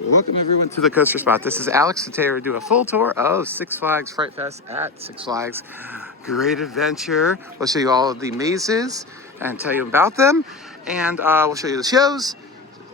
Welcome everyone to the Coaster Spot. This is Alex. Today we're doing a full tour of Six Flags Fright Fest at Six Flags Great Adventure. We'll show you all of the mazes and tell you about them. And we'll show you the shows,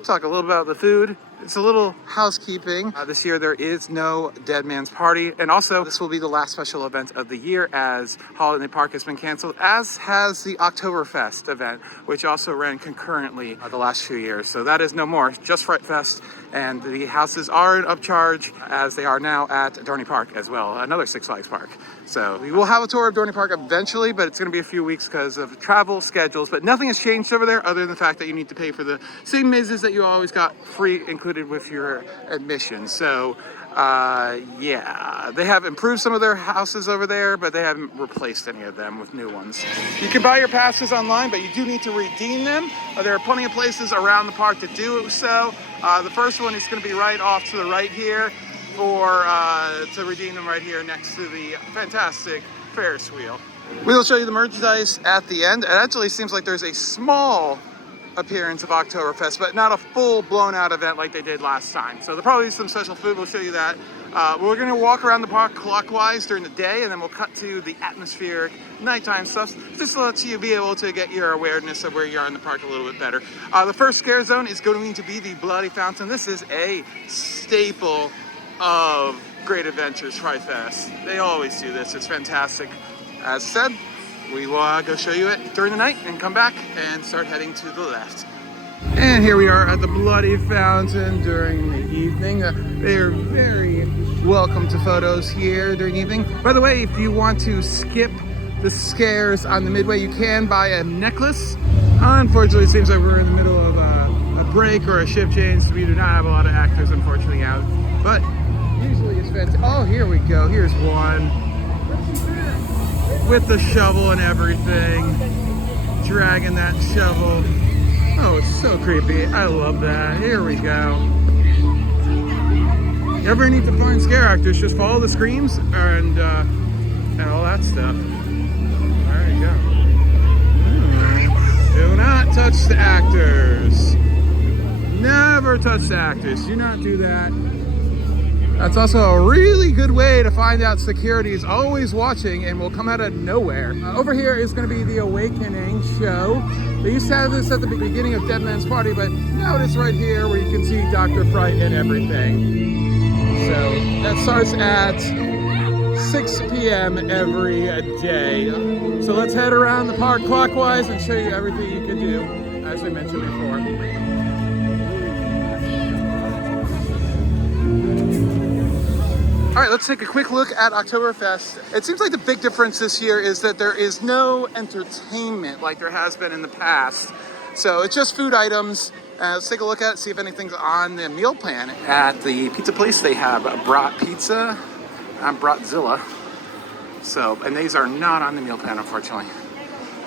talk a little about the food. It's a little housekeeping. This year there is no Dead Man's Party. And also this will be the last special event of the year as Holiday Park has been canceled, as has the Oktoberfest event, which also ran concurrently the last few years. So that is no more, just Fright Fest. And the houses are in upcharge as they are now at Dorney Park as well, another Six Flags park. So we will have a tour of Dorney Park eventually, but it's going to be a few weeks because of travel schedules. But nothing has changed over there other than the fact that you need to pay for the same mazes that you always got free included with your admission. So yeah, they have improved some of their houses over there, but they haven't replaced any of them with new ones. You can buy your passes online, but you do need to redeem them. There are plenty of places around the park to do so. The first one is going to be right off to the right here for to redeem them right here next to the fantastic Ferris wheel. We'll show you the merchandise at the end. It actually seems like there's a small appearance of Oktoberfest, but not a full blown out event like they did last time. So there'll probably be some special food. We'll show you that. We're going to walk around the park clockwise during the day, and then we'll cut to the atmospheric nighttime stuff, just to let you be able to get your awareness of where you are in the park a little bit better. The first scare zone is going to be the Bloody Fountain. This is a staple of Great Adventures Fright Fest. They always do this. It's fantastic. As said, we will go show you it during the night and come back and start heading to the left. And here we are at the Bloody Fountain during the evening. They are very welcome to photos here during the evening. By the way, if you want to skip the scares on the midway, you can buy a necklace. Unfortunately, it seems like we're in the middle of a break or a shift change, so we do not have a lot of actors, unfortunately, out. But usually it's fantastic. Oh, here we go. Here's one with the shovel and everything, dragging that shovel. Oh, it's so creepy. I love that. Here we go. You ever need to find scare actors, just follow the screams and all that stuff. There you go. Do not touch the actors. Never touch the actors. Do not do that. That's also a really good way to find out security is always watching and will come out of nowhere. Over here is going to be the Awakening show. They used to have this at the beginning of Dead Man's Party, but now it's right here where you can see Dr. Fright and everything. So that starts at 6 p.m. every day. So let's head around the park clockwise and show you everything you can do, as we mentioned before. All right, let's take a quick look at Oktoberfest. It seems like the big difference this year is that there is no entertainment like there has been in the past. So it's just food items. Let's take a look at it, see if anything's on the meal plan. At the pizza place, they have brat pizza and bratzilla. So, and these are not on the meal plan, unfortunately.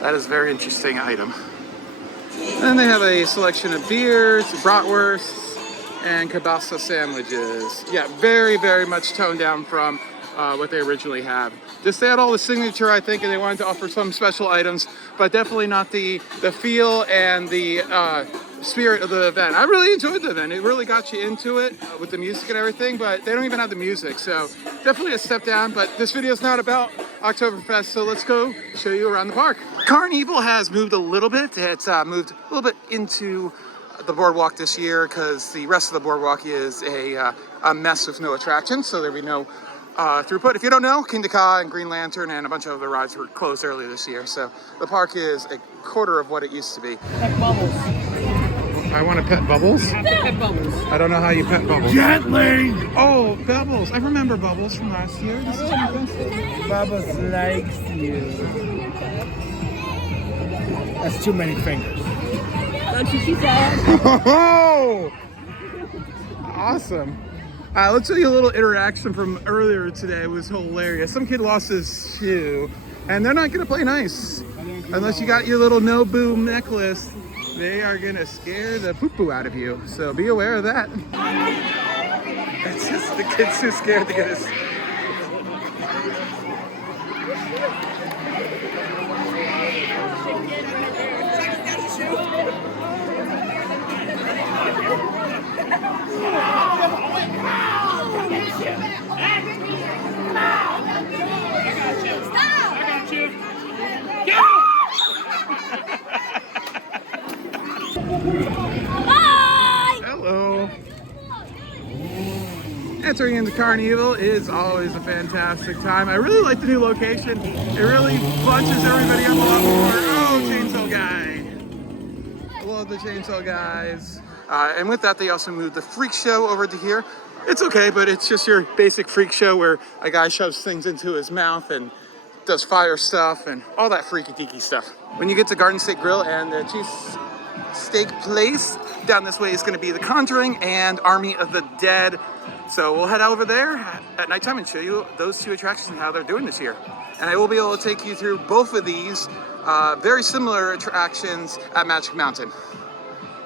That is a very interesting item. And they have a selection of beers, bratwursts, and kielbasa sandwiches. Yeah, very, very much toned down from what they originally have. Just they had all the signature, I think, and they wanted to offer some special items, but definitely not the feel and the spirit of the event. I really enjoyed the event. It really got you into it with the music and everything, but they don't even have the music, so definitely a step down. But this video is not about Oktoberfest, so let's go show you around the park. Carnival has moved a little bit. It's moved a little bit into the boardwalk this year because the rest of the boardwalk is a mess with no attractions, so there'll be no throughput. If you don't know, Kingda Ka and Green Lantern and a bunch of other rides were closed earlier this year, so the park is a quarter of what it used to be. Pet Bubbles. I want to pet Bubbles? Pet Bubbles. I don't know how you pet Bubbles. Gently! Oh, Bubbles. I remember Bubbles from last year. This is fantastic. Bubbles likes you. That's too many fingers. Don't you see that? Oh! Awesome. Let's show you a little interaction from earlier today. It was hilarious. Some kid lost his shoe, and they're not going to play nice. Unless you got your little no-boom necklace, they are going to scare the poo-poo out of you. So be aware of that. It's just the kid's too scared to get his... Entering into Carnival is always a fantastic time. I really like the new location. It really bunches everybody up a lot more. Oh, Chainsaw Guy. I love the Chainsaw Guys. And with that, they also moved the Freak Show over to here. It's okay, but it's just your basic Freak Show where a guy shoves things into his mouth and does fire stuff and all that freaky deaky stuff. When you get to Garden State Grill and the Cheese Steak Place, down this way is going to be The Conjuring and Army of the Dead. So we'll head over there at nighttime and show you those two attractions and how they're doing this year. And I will be able to take you through both of these very similar attractions at Magic Mountain,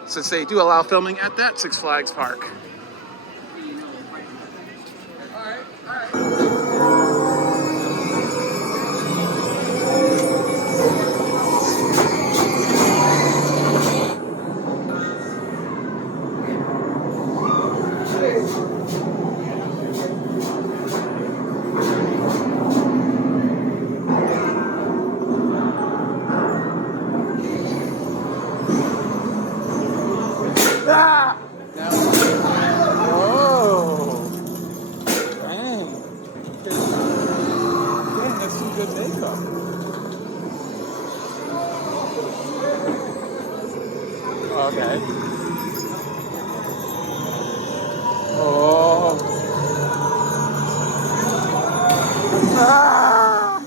since they do allow filming at that Six Flags park. Ah! Oh! Dang. Dang, that's some good makeup. Okay. Oh. Ah!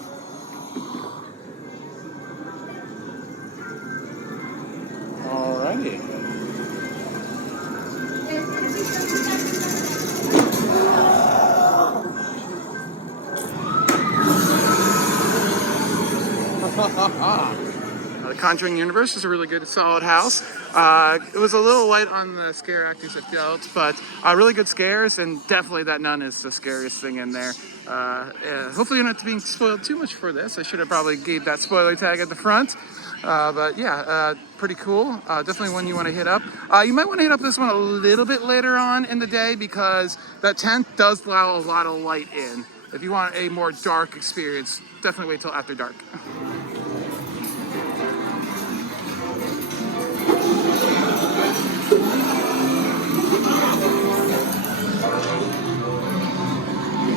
Alrighty. The Conjuring Universe is a really good, solid house. It was a little light on the scare actors, I felt, but really good scares, and definitely that nun is the scariest thing in there. Hopefully you're not being spoiled too much for this. I should have probably gave that spoiler tag at the front. But yeah, pretty cool. Definitely one you want to hit up. You might want to hit up this one a little bit later on in the day because that tent does allow a lot of light in. If you want a more dark experience, definitely wait till after dark.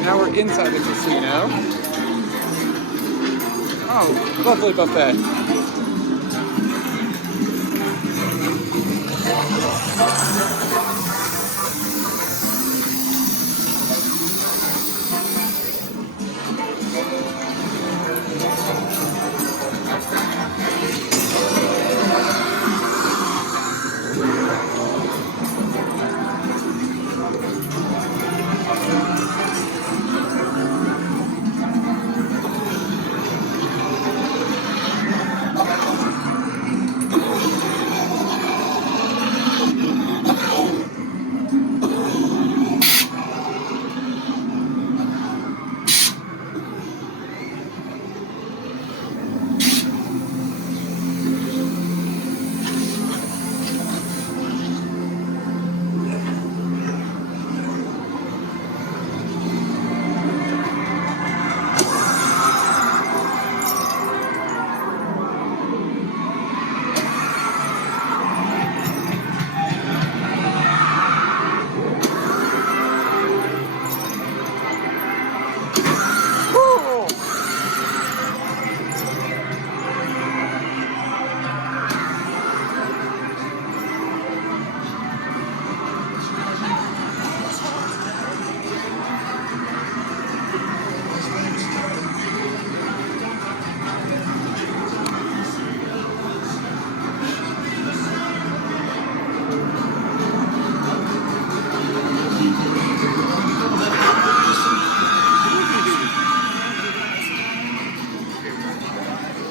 Now we're inside the casino. Oh, lovely buffet.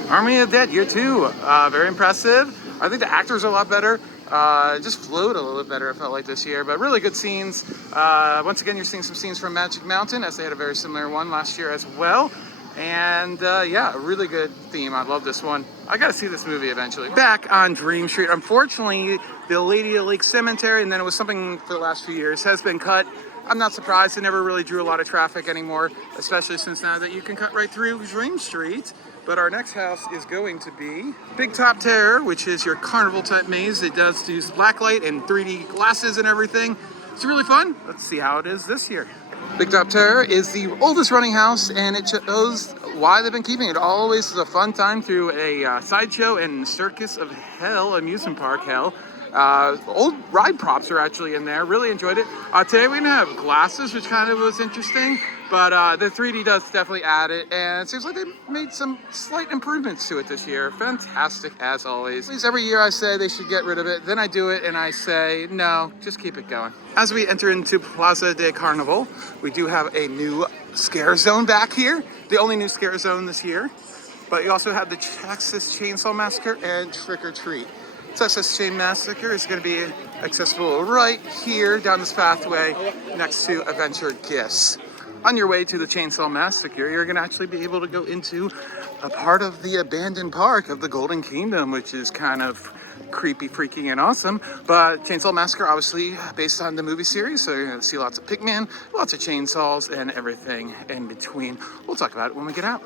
Army of the Dead, year 2, very impressive. I think the actors are a lot better. It just flowed a little bit better, I felt like, this year, but really good scenes. Once again, you're seeing some scenes from Magic Mountain, as they had a very similar one last year as well. And yeah, a really good theme. I love this one. I gotta see this movie eventually. Back on Dream Street, unfortunately, the Lady of Lake Cemetery, and then it was something for the last few years, has been cut. I'm not surprised. It never really drew a lot of traffic anymore, especially since now that you can cut right through Dream Street. But our next house is going to be Big Top Terror, which is your carnival type maze. It does use blacklight and 3D glasses and everything. It's really fun. Let's see how it is this year. Big Top Terror is the oldest running house, and it shows why they've been keeping it. Always is a fun time through a sideshow and Circus of Hell amusement park. Hell, old ride props are actually in there. Really enjoyed it. Today we're gonna have glasses, which kind of was interesting, but the 3D does definitely add it, and it seems like they made some slight improvements to it this year. Fantastic as always. Every year I say they should get rid of it, then I do it and I say no, just keep it going. As we enter into Plaza de Carnival, we do have a new scare zone back here. The only new scare zone this year. But you also have the Texas Chainsaw Massacre and Trick or Treat. Texas Chain Massacre is going to be accessible right here down this pathway next to Adventure Gifts. On your way to the Chainsaw Massacre, you're going to actually be able to go into a part of the abandoned park of the Golden Kingdom, which is kind of creepy, freaky, and awesome. But Chainsaw Massacre, obviously based on the movie series, so you're going to see lots of pigmen, lots of chainsaws, and everything in between. We'll talk about it when we get out.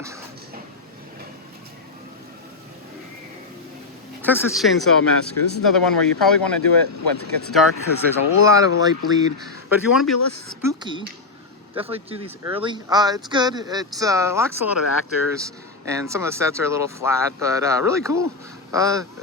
Texas Chainsaw Massacre. This is another one where you probably want to do it when it gets dark because there's a lot of light bleed. But if you want to be less spooky, definitely do these early. It's good. It lacks a lot of actors, and some of the sets are a little flat, but really cool.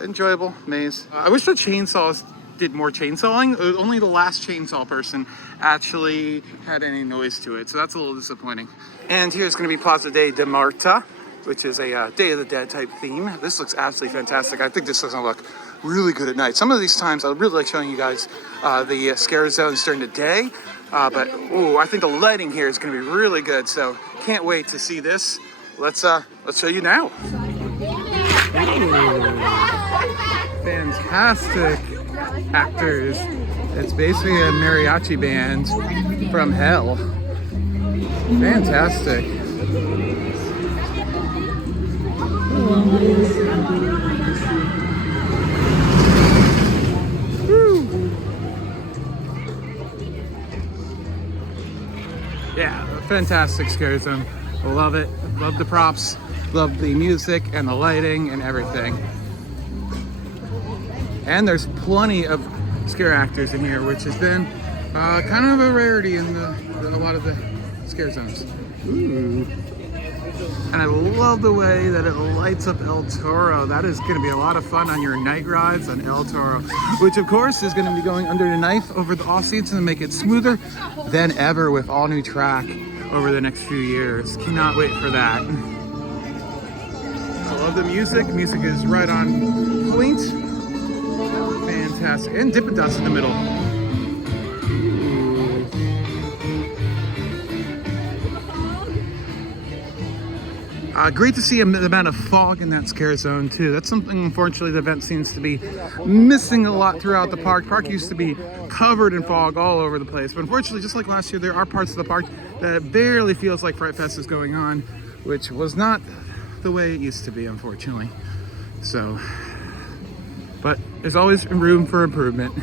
Enjoyable maze. I wish the chainsaws did more chainsawing. Only the last chainsaw person actually had any noise to it, so that's a little disappointing. And here's going to be Plaza de Marta, which is a Day of the Dead type theme. This looks absolutely fantastic. I think this is going to look really good at night. Some of these times I really like showing you guys the scare zones during the day, but I think the lighting here is going to be really good. So can't wait to see this. Let's show you now. Fantastic actors. It's basically a mariachi band from hell. Fantastic. Yeah, fantastic scare zone. Love it. Love the props. Love the music and the lighting and everything. And there's plenty of scare actors in here, which has been kind of a rarity in a lot of the scare zones. Ooh. And I love the way that it lights up El Toro. That is going to be a lot of fun on your night rides on El Toro, which of course is going to be going under the knife over the off season to make it smoother than ever with all new track over the next few years. Cannot wait for that. I love the music. Music is right on point. Fantastic. And Dippin' Dots in the middle. Great to see the amount of fog in that scare zone too. That's something, unfortunately, the event seems to be missing a lot throughout the park. The park used to be covered in fog all over the place, but unfortunately, just like last year, there are parts of the park that barely feels like Fright Fest is going on, which was not the way it used to be, unfortunately. So, but there's always room for improvement.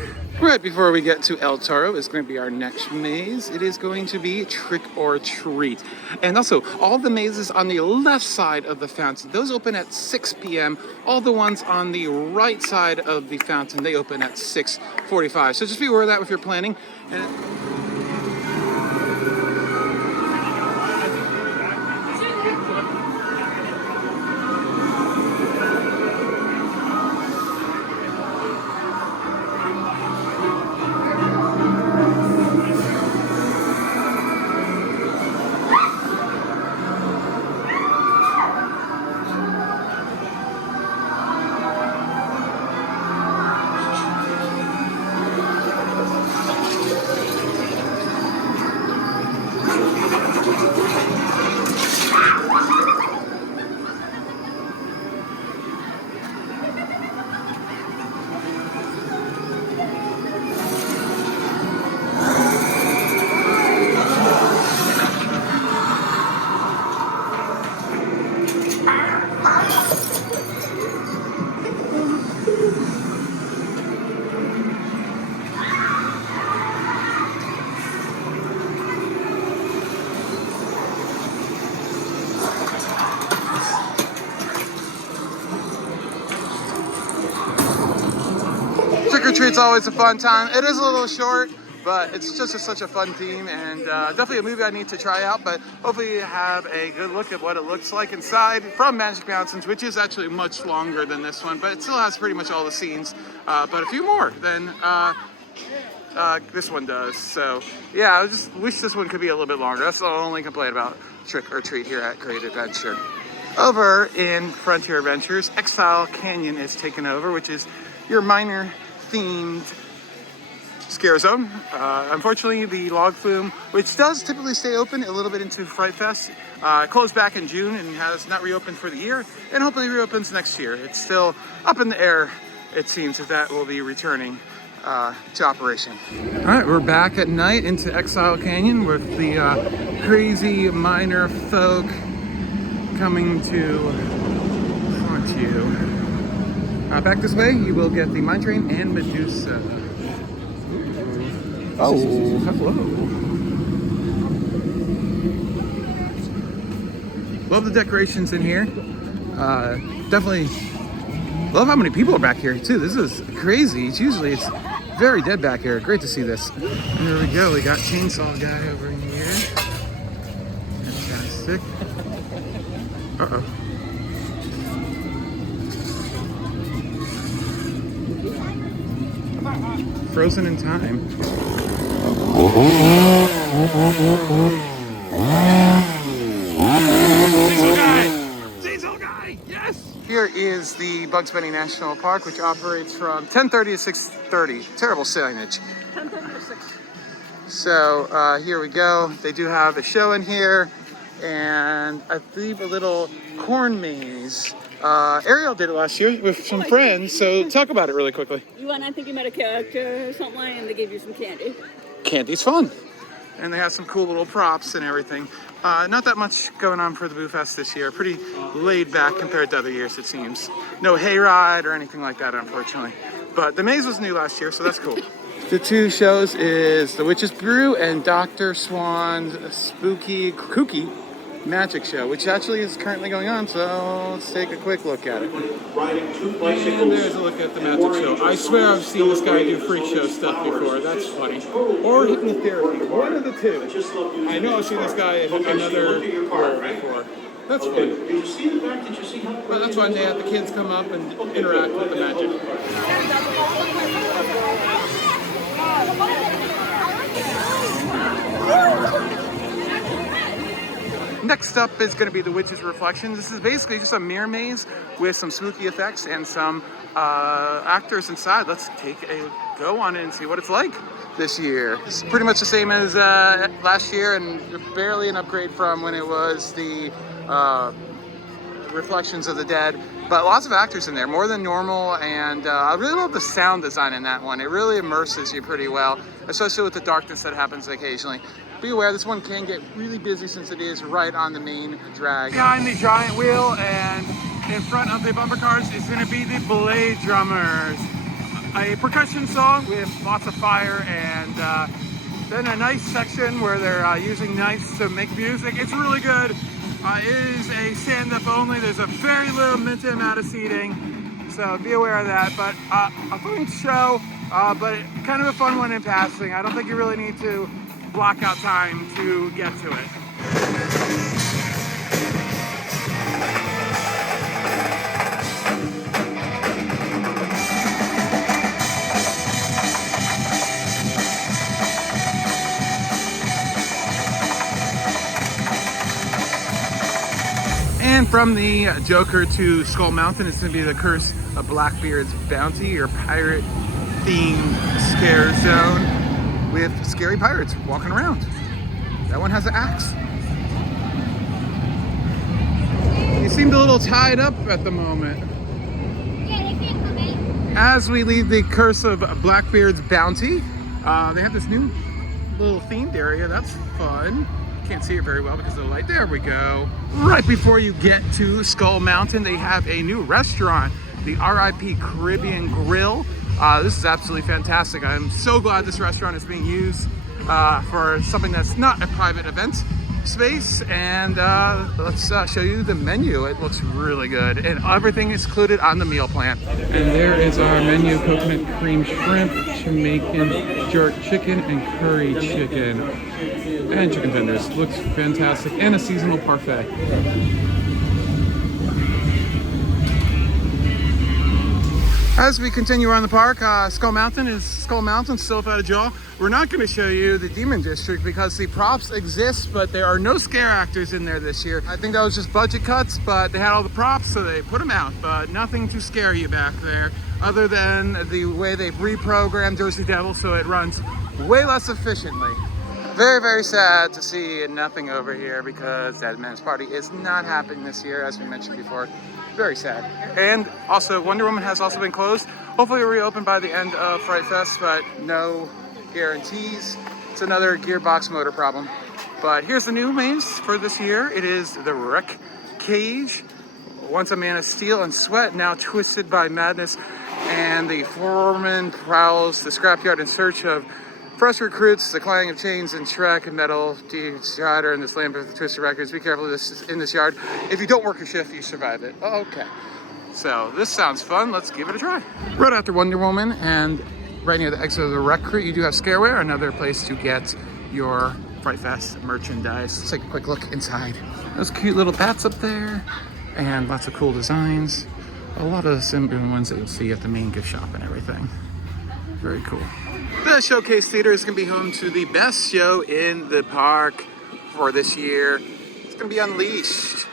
Right before we get to El Toro is going to be our next maze. It is going to be Trick or Treat. And also, all the mazes on the left side of the fountain, those open at 6 p.m. All the ones on the right side of the fountain, they open at 6:45. So just be aware of that if you're planning. Trick or Treat's always a fun time. It is a little short, But it's just such a fun theme, and definitely a movie I need to try out. But hopefully you have a good look at what it looks like inside from Magic Mountains, which is actually much longer than this one, but it still has pretty much all the scenes, but a few more than this one does. So yeah, I just wish this one could be a little bit longer. That's the only complaint about Trick or Treat here at Great Adventure. Over in Frontier Adventures, Exile Canyon is taken over, which is your minor themed scare zone. Unfortunately, the log flume, which does typically stay open a little bit into Fright Fest, closed back in June and has not reopened for the year, and hopefully reopens next year. It's still up in the air, it seems, if that will be returning to operation. All right, we're back at night into Exile Canyon with the crazy minor folk coming to haunt you. Back this way, you will get the Mine Train and Medusa. Oh, hello. Love the decorations in here. Definitely love how many people are back here too. This is crazy. It's very dead back here. Great to see this. Here we go. We got Chainsaw Guy over here. Fantastic. Uh-oh. Frozen in time. Diesel guy! Yes! Here is the Bugs Bunny National Park, which operates from 10:30 to 6:30. Terrible signage. 10:30 to 6. So here we go. They do have a show in here, and I believe a little corn maze. Ariel did it last year with some friends, so talk about it really quickly. I think you met a character or something, and they gave you some candy. Candy's fun. And they have some cool little props and everything. Not that much going on for the Boo Fest this year. Pretty laid back compared to other years, it seems. No hayride or anything like that, unfortunately. But the maze was new last year, so that's cool. The two shows is The Witch's Brew and Dr. Swan's Spooky Kooky Magic Show, which actually is currently going on, so let's take a quick look at it. And there's a look at the magic show. I swear I've seen this guy do freak show stuff before. That's funny. Or hypnotherapy. One of the two. I know I've seen this guy in another role before. That's funny. But that's why they have the kids come up and interact with the magic. Next up is going to be the Witch's Reflection. This is basically just a mirror maze with some spooky effects and some actors inside. Let's take a go on it and see what it's like this year. It's pretty much the same as last year, and barely an upgrade from when it was the Reflections of the Dead. But lots of actors in there, more than normal, and I really love the sound design in that one. It really immerses you pretty well, especially with the darkness that happens occasionally. Be aware, this one can get really busy since it is right on the main drag. Behind the giant wheel and in front of the bumper cars is going to be the Blade Drummers. A percussion song with lots of fire, and then a nice section where they're using knives to make music. It's really good. It is a stand-up only. There's a very little limited amount of seating, so be aware of that. But a fun show, but kind of a fun one in passing. I don't think you really need to block out time to get to it. And from the Joker to Skull Mountain, it's going to be the Curse of Blackbeard's Bounty, your pirate-themed scare zone with scary pirates walking around. That one has an axe. You seemed a little tied up at the moment. Yeah, they can't come in. As we leave the Curse of Blackbeard's Bounty, they have this new little themed area. That's fun. Can't see it very well because of the light. There we go. Right before you get to Skull Mountain, they have a new restaurant, the RIP Caribbean Grill. This is absolutely fantastic. I'm so glad this restaurant is being used for something that's not a private event. space, and let's show you the menu. It looks really good, and everything is included on the meal plan. And there is our menu: coconut cream shrimp, Jamaican jerk chicken, and curry chicken, and chicken tenders. Looks fantastic, and a seasonal parfait. As we continue around the park, Skull Mountain still without a jaw. We're not going to show you the Demon District because the props exist, but there are no scare actors in there this year. I think that was just budget cuts, but they had all the props, so they put them out, but nothing to scare you back there other than the way they've reprogrammed Jersey Devil so it runs way less efficiently. Very, very sad to see nothing over here because Dead Man's Party is not happening this year, as we mentioned before. Very sad. And also, Wonder Woman has also been closed. Hopefully it'll reopen by the end of Fright Fest, but no guarantees. It's another gearbox motor problem. But here's the new maze for this year. It is the Wreck Cage. Once a man of steel and sweat, now twisted by madness. And the foreman prowls the scrapyard in search of fresh recruits, the clang of chains and Shrek and metal, shatter in this land of the twisted records. Be careful in this yard. If you don't work a shift, you survive it. Oh, okay. So this sounds fun. Let's give it a try. Right after Wonder Woman and right near the exit of the Wreck Crew, you do have Scareware, another place to get your Fright Fest merchandise. Let's take a quick look inside. Those cute little bats up there and lots of cool designs. A lot of the similar ones that you'll see at the main gift shop and everything. Very cool. The Showcase Theater is going to be home to the best show in the park for this year. It's going to be Unleashed.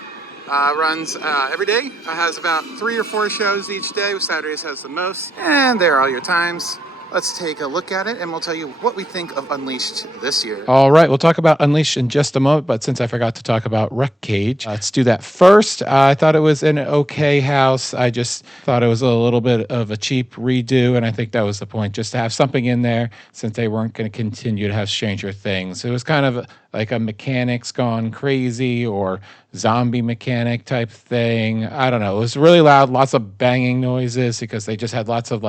Runs every day. Has about 3 or 4 shows each day. Saturdays has the most. And there are all your times. Let's take a look at it and we'll tell you what we think of Unleashed this year. All right, we'll talk about Unleashed in just a moment, but since I forgot to talk about Wreck Cage, let's do that first. I thought it was an okay house. I just thought it was a little bit of a cheap redo, and I think that was the point, just to have something in there since they weren't going to continue to have Stranger Things. It was kind of like a mechanics gone crazy or zombie mechanic type thing. I don't know. It was really loud, lots of banging noises because they just had lots of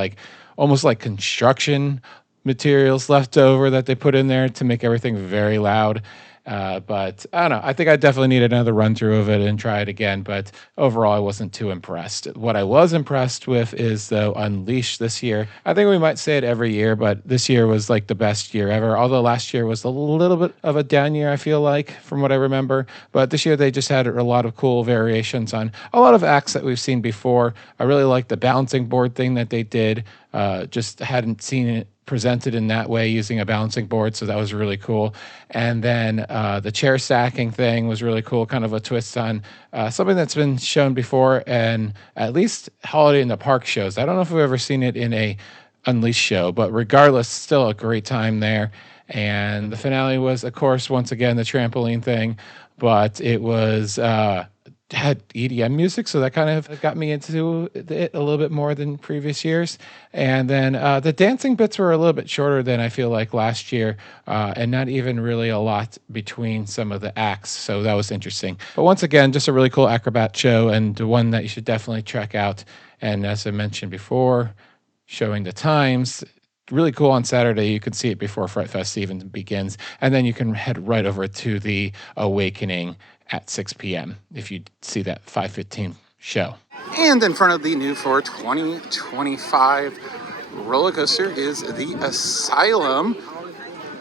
almost like construction materials left over that they put in there to make everything very loud. But I don't know. I think I definitely need another run through of it and try it again. But overall, I wasn't too impressed. What I was impressed with is, though, Unleashed this year. I think we might say it every year, but this year was like the best year ever. Although last year was a little bit of a down year, I feel like, from what I remember. But this year, they just had a lot of cool variations on a lot of acts that we've seen before. I really liked the bouncing board thing that they did. Just hadn't seen it presented in that way using a bouncing board, so that was really cool. And then the chair stacking thing was really cool, kind of a twist on something that's been shown before, and at least Holiday in the Park shows. I don't know if we've ever seen it in a Unleashed show, but regardless, still a great time there. And the finale was, of course, once again, the trampoline thing, but it was had EDM music, so that kind of got me into it a little bit more than previous years. And then the dancing bits were a little bit shorter than I feel like last year, and not even really a lot between some of the acts, so that was interesting. But once again, just a really cool acrobat show, and one that you should definitely check out. And as I mentioned before, showing the times, really cool on Saturday. You can see it before Fright Fest even begins, and then you can head right over to the Awakening at 6 p.m. if you see that 5:15 show. And in front of the new for 2025 roller coaster is the Asylum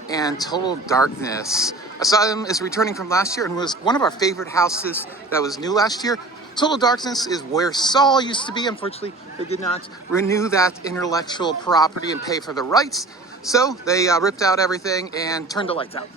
and Total Darkness. Asylum is returning from last year and was one of our favorite houses that was new last year. Total Darkness is where Saw used to be. Unfortunately, they did not renew that intellectual property and pay for the rights. So they ripped out everything and turned the lights out.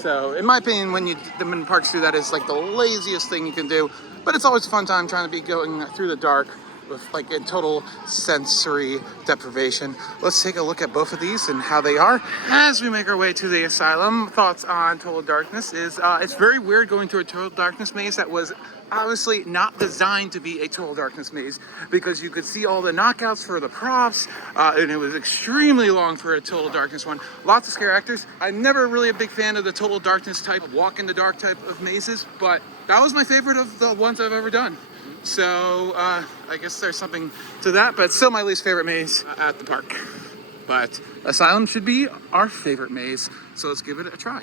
So in my opinion, when parks do that, is like the laziest thing you can do. But it's always a fun time trying to be going through the dark with in total sensory deprivation. Let's take a look at both of these and how they are. As we make our way to the Asylum, thoughts on Total Darkness is it's very weird going through a Total Darkness maze that was obviously not designed to be a Total Darkness maze, because you could see all the knockouts for the props, and it was extremely long for a Total Darkness one. Lots of scare actors. I'm never really a big fan of the Total Darkness type, walk in the dark type of mazes, but that was my favorite of the ones I've ever done. So I guess there's something to that, but still my least favorite maze at the park. But Asylum should be our favorite maze, so let's give it a try.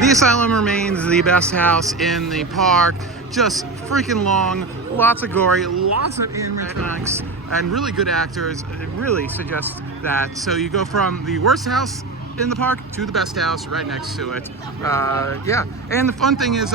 The Asylum remains the best house in the park. Just freaking long, lots of gory, lots of animatronics, and really good actors. It really suggests that. So you go from the worst house in the park to the best house right next to it. Yeah, and the fun thing is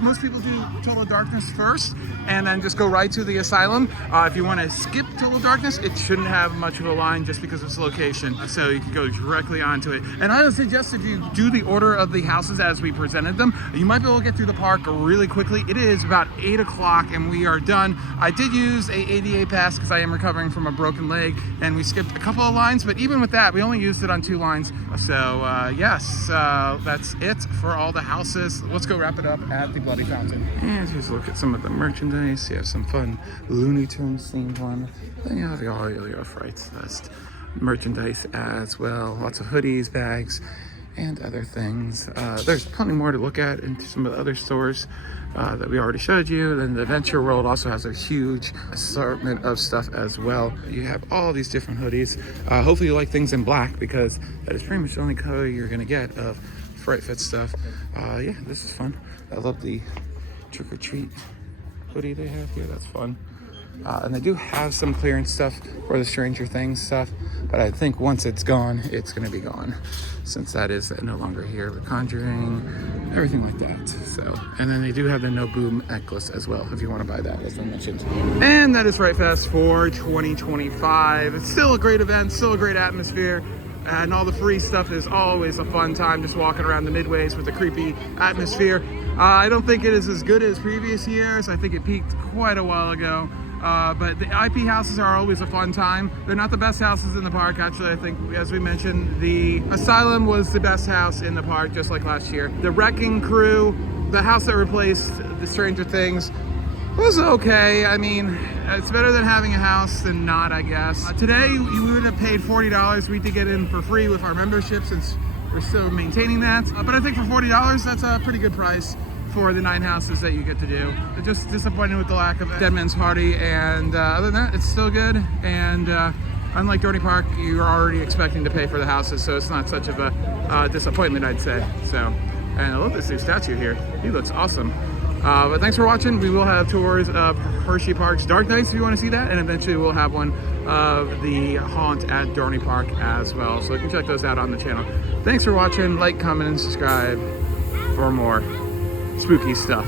most people do Total Darkness first and then just go right to the Asylum. If you want to skip Total Darkness, it shouldn't have much of a line just because of its location, so you can go directly onto it. And I would suggest if you do the order of the houses as we presented them, you might be able to get through the park really quickly. It is about 8 o'clock and we are done. I did use a ADA pass because I am recovering from a broken leg, and we skipped a couple of lines, but even with that, we only used it on 2 lines. So yes, that's it for all the houses. Let's go wrap it up at the Bloody Fountain. And just look at some of the merchandise. You have some fun Looney Tunes themed one. Then you have all your Fright Fest merchandise as well. Lots of hoodies, bags, and other things. There's plenty more to look at in some of the other stores that we already showed you. Then the Adventure World also has a huge assortment of stuff as well. You have all these different hoodies. Hopefully you like things in black, because that is pretty much the only color you're gonna get of Fright Fest stuff. Yeah, this is fun. I love the trick or treat hoodie they have here. That's fun. And they do have some clearance stuff for the Stranger Things stuff, but I think once it's gone, it's going to be gone, since that is no longer here. The Conjuring, everything like that. So, and then they do have the No Boom necklace as well, if you want to buy that, as I mentioned. And that is Fright Fest for 2025. It's still a great event, still a great atmosphere. And all the free stuff is always a fun time, just walking around the midways with the creepy atmosphere. I don't think it is as good as previous years. I think it peaked quite a while ago. But the IP houses are always a fun time. They're not the best houses in the park. Actually, I think, as we mentioned, the Asylum was the best house in the park, just like last year. The Wrecking Crew, the house that replaced the Stranger Things, was okay. I mean, it's better than having a house than not, I guess. Today, we would have paid $40. We did get in for free with our membership, since we're still maintaining that. But I think for $40, that's a pretty good price for the 9 houses that you get to do. They're just disappointed with the lack of Dead Man's Party, and other than that, it's still good. And unlike Dorney Park, you're already expecting to pay for the houses, so it's not such of a disappointment, I'd say. So, and I love this new statue here. He looks awesome. But thanks for watching. We will have tours of Hershey Park's Dark Nights if you want to see that, and eventually we'll have one of the Haunt at Dorney Park as well, so you can check those out on the channel. Thanks for watching. Like, comment, and subscribe for more spooky stuff.